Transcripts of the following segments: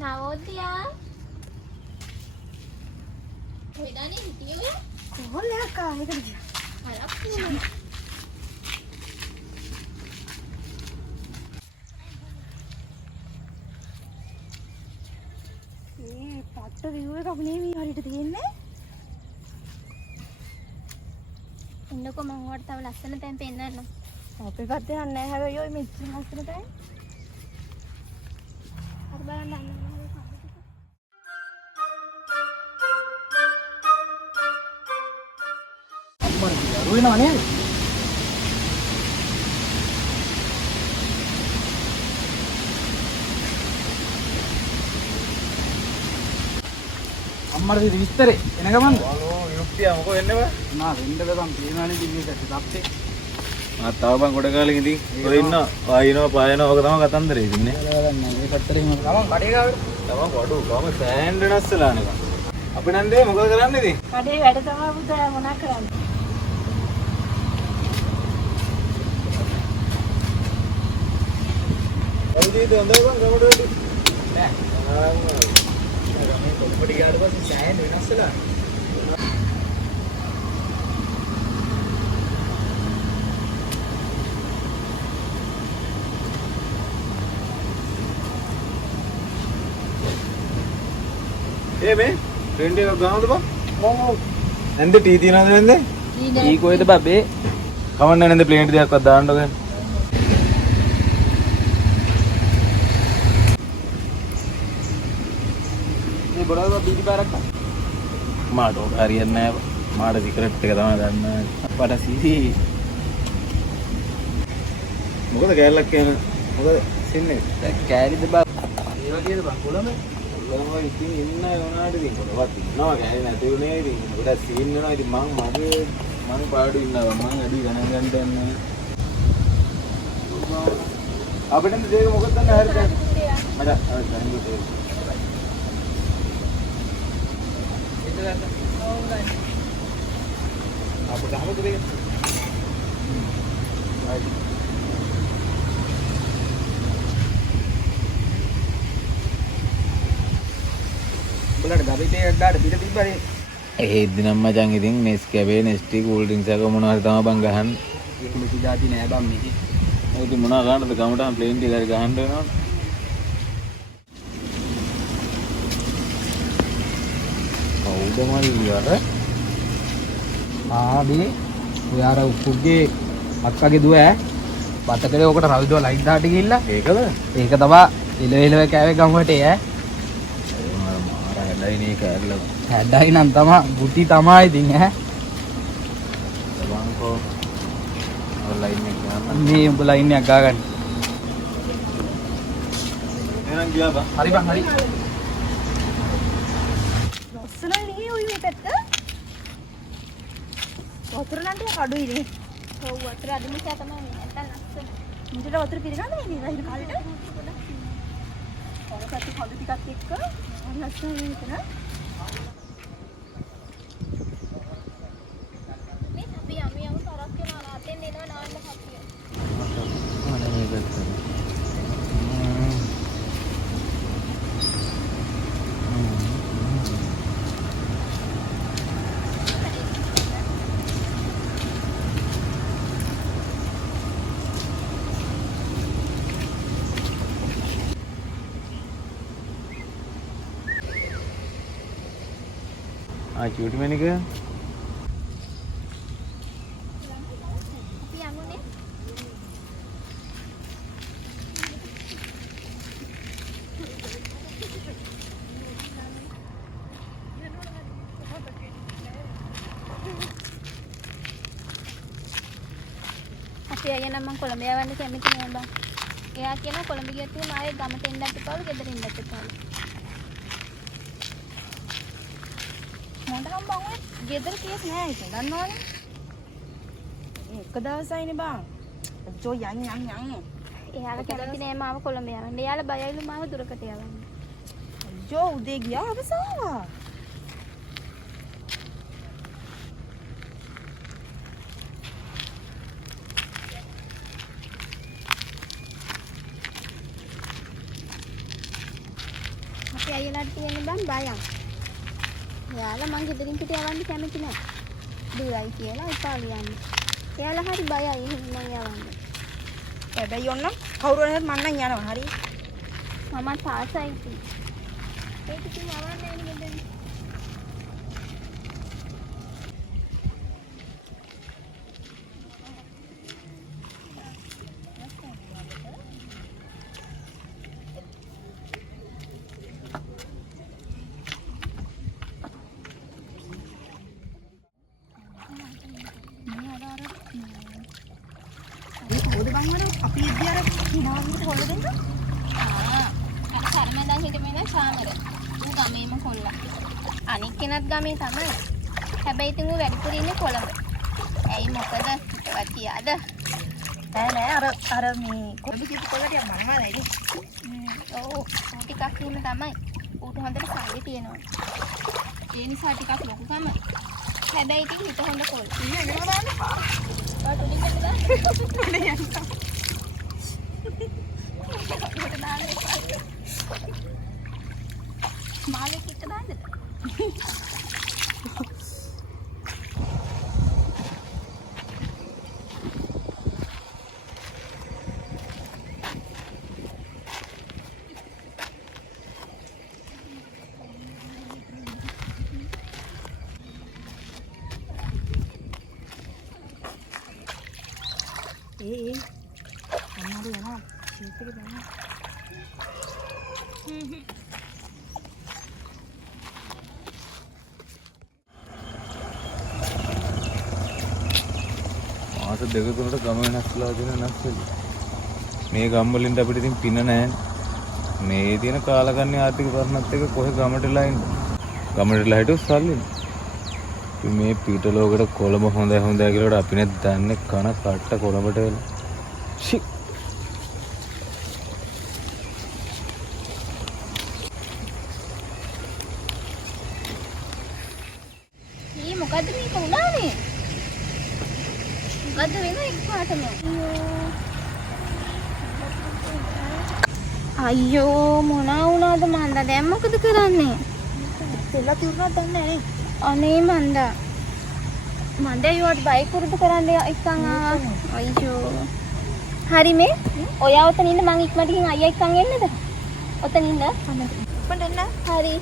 නවෝදයා කොහෙදානේ හිටියේ කොහොල්ලක් ආයෙකට ගියා. හරක් මේ පට්ට view එකක් නෙමෙයි හරියට තියෙන්නේ. ඉන්නකො මම ඔයාලට තව ලස්සන තැන් පෙන්නන්නම්. අපේ පැත්තේ යන්නේ නැහැ හැබැයි ඔය මෙච්චර ලස්සන තැන්. හරි බලන්න අන්න අම්මා රුවෙනව නේද? අම්මට විස්තරේ එන ගමන්ද? හලෝ යුක්තිය මොකෝ වෙන්නේ බා? නා වෙන්න බම් තියෙනවනේ දිවියට අප්පේ. මම තව බං ගොඩ කාලෙක ඉතින් ඔය ඉන්නවා ආයිනවා පායනවා ඔක තමයි කතන්දරේ ඉතින්නේ. මේ පැත්තට එහෙම ගමන් කඩේ ගාවට. තම බඩු කොහම සෑහෙන් වෙනස් වෙලා නේද? අපි නන්දේ මොකද කරන්නේ ඉතින්? කඩේ වැඩ තමයි පුතා මොනා කරන්නේ. අවුදීද හොඳයි බං ගමඩ වැඩි. නෑ. මේ කොප්පටි ගාඩ පස්සේ සෑහෙන් වෙනස් වෙලා. මේ ට්‍රෙන්ඩ් එකක් ගන්නවද බං? ඔව්. නැන්ද ටී තියනවද නැන්ද? ටී කොහෙද බබේ? කවන්න නැන්ද ප්ලේන් දෙකක්වත් දාන්නකො. මේ බොරව බීඩි පාරක් ගන්න. මාට ඔක හරියන්නේ නැහැ බං. මාට සිගරට් එක තමයි ගන්න. අපට සීසි මොකද කෑල්ලක් කියන මොකද සින්නේ? කෑලිද බා ඒ වගේද බං කොළඹ ඔයාම ඉතින් ඉන්න යෝනාට ඉතින් කොහොමවත් ඉන්නවා කෑලි නැති උනේ ඉතින් ගොඩක් සීන් වෙනවා ඉතින් මම පාඩු ඉන්නවා මම අඩි ගණන් ගන්න යන්නේ අපිට නම් දෙයක මොකද දන්නේ හරියට මට දැන් ඉතින් අපිට ගහමුද දෙක බලන්න ගබේ එකක් දාට පිට තිබ්බනේ. ඒ දිනම් මචං ඉතින් නෙස්කැෆේ නෙස්ටි කූල් ඩ්‍රින්ක්ස් එක මොනවා හරි තමයි බං ගහන්නේ. ඒක මෙති දාති නෑ බම් මේකේ. ඒ ඉතින් මොනවා ගන්නද ගමටම ප්ලේන් ටී එකක් ගහන්න වෙනවා. කවුද මල්ලියර? ආදී ඔය අර උපුගේ අක්කගේ දුව ඈ බතකලේ ඔකට රවිදුව ලයිට් දාට ගිහිල්ලා ඒකද? ඒක තමයි එලෙව කෑවේ ගමට ඈ මාර හැඩයිනේ කෑල්ල. හැඩයි නම් තමයි ගුටි තමයි ඉතින් ඈ බංකෝ ඔන්ලයින් එක ගන්න. මේ උඹ ලයින් එකක් ගාගන්න. එහෙනම් ගියා බං. හරි බං හරි. ලස්සනයි නේ ඔය මේ පැත්ත. වතුර නම් ටික අඩුයි නේ. ඔව් වතුර අද නිසා තමයි නැත්තම් ලස්සන. මුන්ට වතුර පිරෙනවද මේ රහින කාලෙට? ඔය පැත්තේ කඳු ටිකක් එක්ක ලස්සනයි මෙතන. මේ අපි යමු තරක් වෙනවා නාතෙන් එනවා නාන්න කප්පිය. අනේ මේ පැත්තට. චූටි මැනික අපි යමුනේ. අපි අයියා නම් මම කොළඹ යවන්න කැමති නෑ බං. එයා කියනවා කොළඹ ගියොත් එහෙනම් ආයේ ගමට එන්නත් එපාලු ගෙදර ඉන්නත් එපාලු. මොන්ටනම් බං ඔය ගෙදර කේස් නෑ ඒක දන්නවනේ. එක දවසයිනේ බං. ජෝ යන්. එයාලා කැමති නෑ මාව කොළඹ යවන්න. එයාලා බයයිලු මාව දුරකට යවන්න. ජෝ උදේ ගියා අවසාවා. ආයන්. එයාලා මං ගෙදරින් පිට යවන්න කැමති නෑ. දුරයි කියලා එපා කියන්නේ. එයාලා හරි බයයි එහෙනම් මං යවන්න. හැබැයි ඔන්න කවුරු නැත් මං නම් යනවා. හරි. මම තාසයි ඉතින්. ඒක ඉතින් යවන්නේ නෑ ගෙදරින්. කවුද බං අර අපි ඉද්දී අර හිනාවිට කොල්ල දෙන්න? සරමදා හිටමෙන චාමර. ඌ ගමේම කොල්ලා. අනික් කෙනත් ගමේ තමයි. හැබැයි ඉතින් ඌ වැඩිපුර ඉන්නේ කොළඹ. ඇයි මොකද? හිතවත් කියාද? නෑ අර මේ කොළඹ කියපු කොල්ලට මනමයි නේද? ඔව්. ඌ ටිකක් එහෙම තමයි. ඌට හොඳට සල්ලි තියෙනවා. ඒ නිසා ටිකක් ලොකු තමයි. හැබැයි ඉතින් හිත හොඳ කොල්ල. ඉන්නේ නේද බලන්න. ඔය තුලින් දෙන්න. මාලේ කිට දාන්නද? ඒ අම්මා යනවා. ශීතල බලන්න. මාස දෙක තුනට ගම වෙනස්ලා දෙන නැස්සෙලි. මේ ගම් වලින් අපිට ඉතින් පින නැහැ. මේ තියෙන කාලකන්ණි ආර්ථික ප්‍රශ්නත් එක්ක කොහෙ ගමටලා ඉන්නේ. ගමටලා හිටු සල්ලි. මේ පීට ලෝකෙට කොළඹ හොඳයි කියලා අපි නේ දන්නේ කන කට්ට කොළඹට වෙලා. ෂි. ඊ මොකද්ද මේක උනානේ? මොකද්ද වෙන්නේ එකපාරටම? අයියෝ මොනා වුණාද මන්දා දැන් මොකද කරන්නේ? දෙල්ල තියුණා දන්නේ නැහැ. අනේ මන්දා. මන්දා යුවට බයික් පුරුදු කරන්න එක්කන් අයියෝ. හරි මේ ඔයා ඔතන ඉන්න මං ඉක්මනට ගිහින් අයියා එක්කන් එන්නද? ඔතන ඉන්න. ඉක්මනට එන්න. හරි.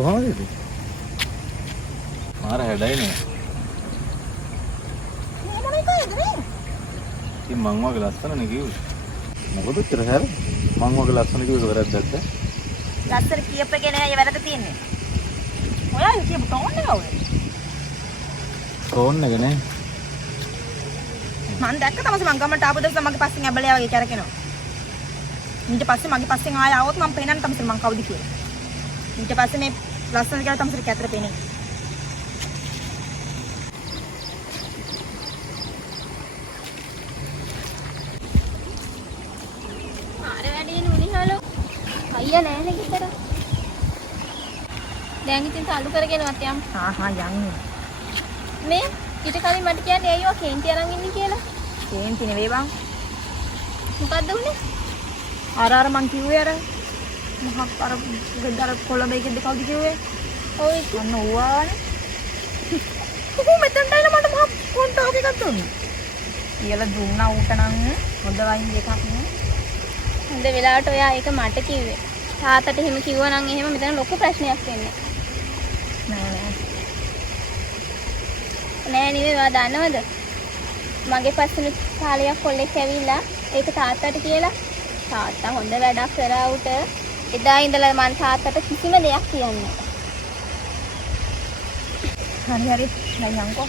කොහොමද ඉතින්? මාර හැඩයි නේ. මොන එකද මේ? ඉතින් මං වගේ ලස්සනනේ කිව්වේ. මොකද උත්තර හැර? මං වගේ ලස්සන කිව්වද වැරද්දක්ද? ලස්සන කියපේකේ නෑ වැරද්ද තියෙන්නේ. ඔයා කියපු ටෝන් එක කවුද? ටෝන් එක නේ. මං දැක්ක තමයි මං ගමට ආපු දවස් මගේ පස්සෙන් ඇබලයා වගේ කරකිනවා. ඊට පස්සේ මගේ පස්සෙන් ආය આવොත් මං පේනන්න තමයි මං කවුද කියලා. ඊට පස්සේ මේ ලස්සන කියලා තමයි කැතර පේන්නේ. ආර වැඩේ නුනිහලු. අයියා නෑනේ ගෙදර. දැන් ඉතින් සල්ලු කරගෙනවත් යමු. යන්නේ. මේ ඊට කලින් මට කියන්නේ ඇයි ඔය කේන්ති අරන් ඉන්නේ කියලා. කේන්ති නෙවෙයි බං. මොකද්ද උනේ? අර මං කිව්වේ අර මහක් අර ගෙදර කොළඹ එකේද කවුද කිව්වේ? ඔව් ඉතින්. අන්න ඕවානේ. කොහොම මෙතනට එන මට මහ කොන්ටාක් එකක් දුන්නා. කියලා දුන්නා ඌට නම් හොඳ වයින් එකක් නේ. හොඳ වෙලාවට ඔයා ඒක මට කිව්වේ. තාත්තට එහෙම කිව්වා නම් එහෙම මෙතන ලොකු ප්‍රශ්නයක් වෙන්නේ. නෑ. නෑ නෙවෙයි ඔයා දන්නවද? මගේ පස්සෙ කාලයක් කොල්ලෙක් ඇවිල්ලා ඒක තාත්තට කියලා තාත්තා හොඳ වැඩක් කරා උට එදා ඉඳලා මං තාත්තට කිසිම දෙයක් කියන්නේ නෑ. හරි දැන් යන්කෝ.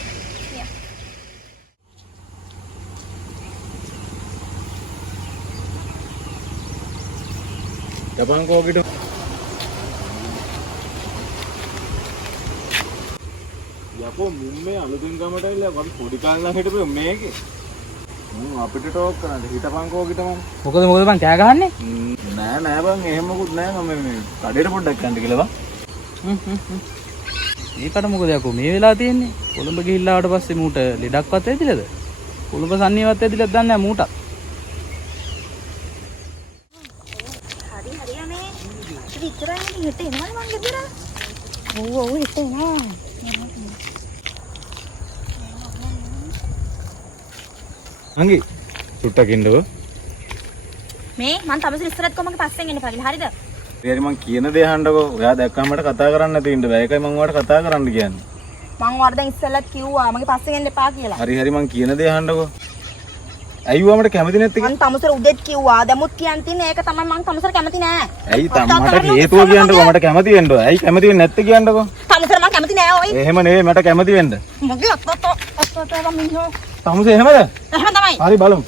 Kapan kau gitu? Ya aku අම්බෝ මුන්නේ අලුතින් ගමට ඇවිල්ලා වල් පොඩි කාලේ හිටපු මේකේ. අපිට ටෝක් කරන්න හිටපන්කෝ කිටමන්. මොකද බං කෑ ගහන්නේ? නෑ බං එහෙම මොකුත් නෑ මම මේ කඩේට පොඩ්ඩක් යන්න කියලා බං. මේකට මොකද යකෝ මේ වෙලා තියෙන්නේ? කොළඹ ගිහිල්ලා ආවට පස්සේ මූට ලෙඩක්වත් ඇදිලාද? කොළඹ සන්නේවත් ඇදිලාද දන්නේ නැහැ මූට. හරි අනේ. විතරයි හිට එනවා මං ගෙදර. ඔව් හිට එනවා. අංගි සුට්ටක් ඉන්නව. මේ මං තමසර ඉස්සරත් කොමක පස්සෙන් එන්න පාගිල හරිද? ඊයරි මං කියන දේ අහන්නකෝ. ඔයා දැක්කම මට කතා කරන්න නැති ඉන්න බෑ. ඒකයි මං ඔයාලට කතා කරන්න කියන්නේ. මං ඔයාලට දැන් ඉස්සෙල්ලත් කිව්වා මගේ පස්සෙන් එන්න එපා කියලා. හරි මං කියන දේ අහන්නකෝ. ඇයි ඌ මට කැමති නැත්තේ? මං තමසර උදෙත් කිව්වා. දැමුත් කියන් තින්නේ ඒක තමයි මං තමසර කැමති නෑ. ඇයි මට හේතුව කියන්නකෝ මට කැමති වෙන්න ඕන. ඇයි කැමති වෙන්නේ නැත්තේ කියන්නකෝ. තමසර මං කැමති නෑ ඔයි. එහෙම නෙවෙයි මට කැමති වෙන්න. මගේ අත්තට මිනිහෝ. තමුසේ එහෙමද? එහෙම තමයි. හරි බලමු.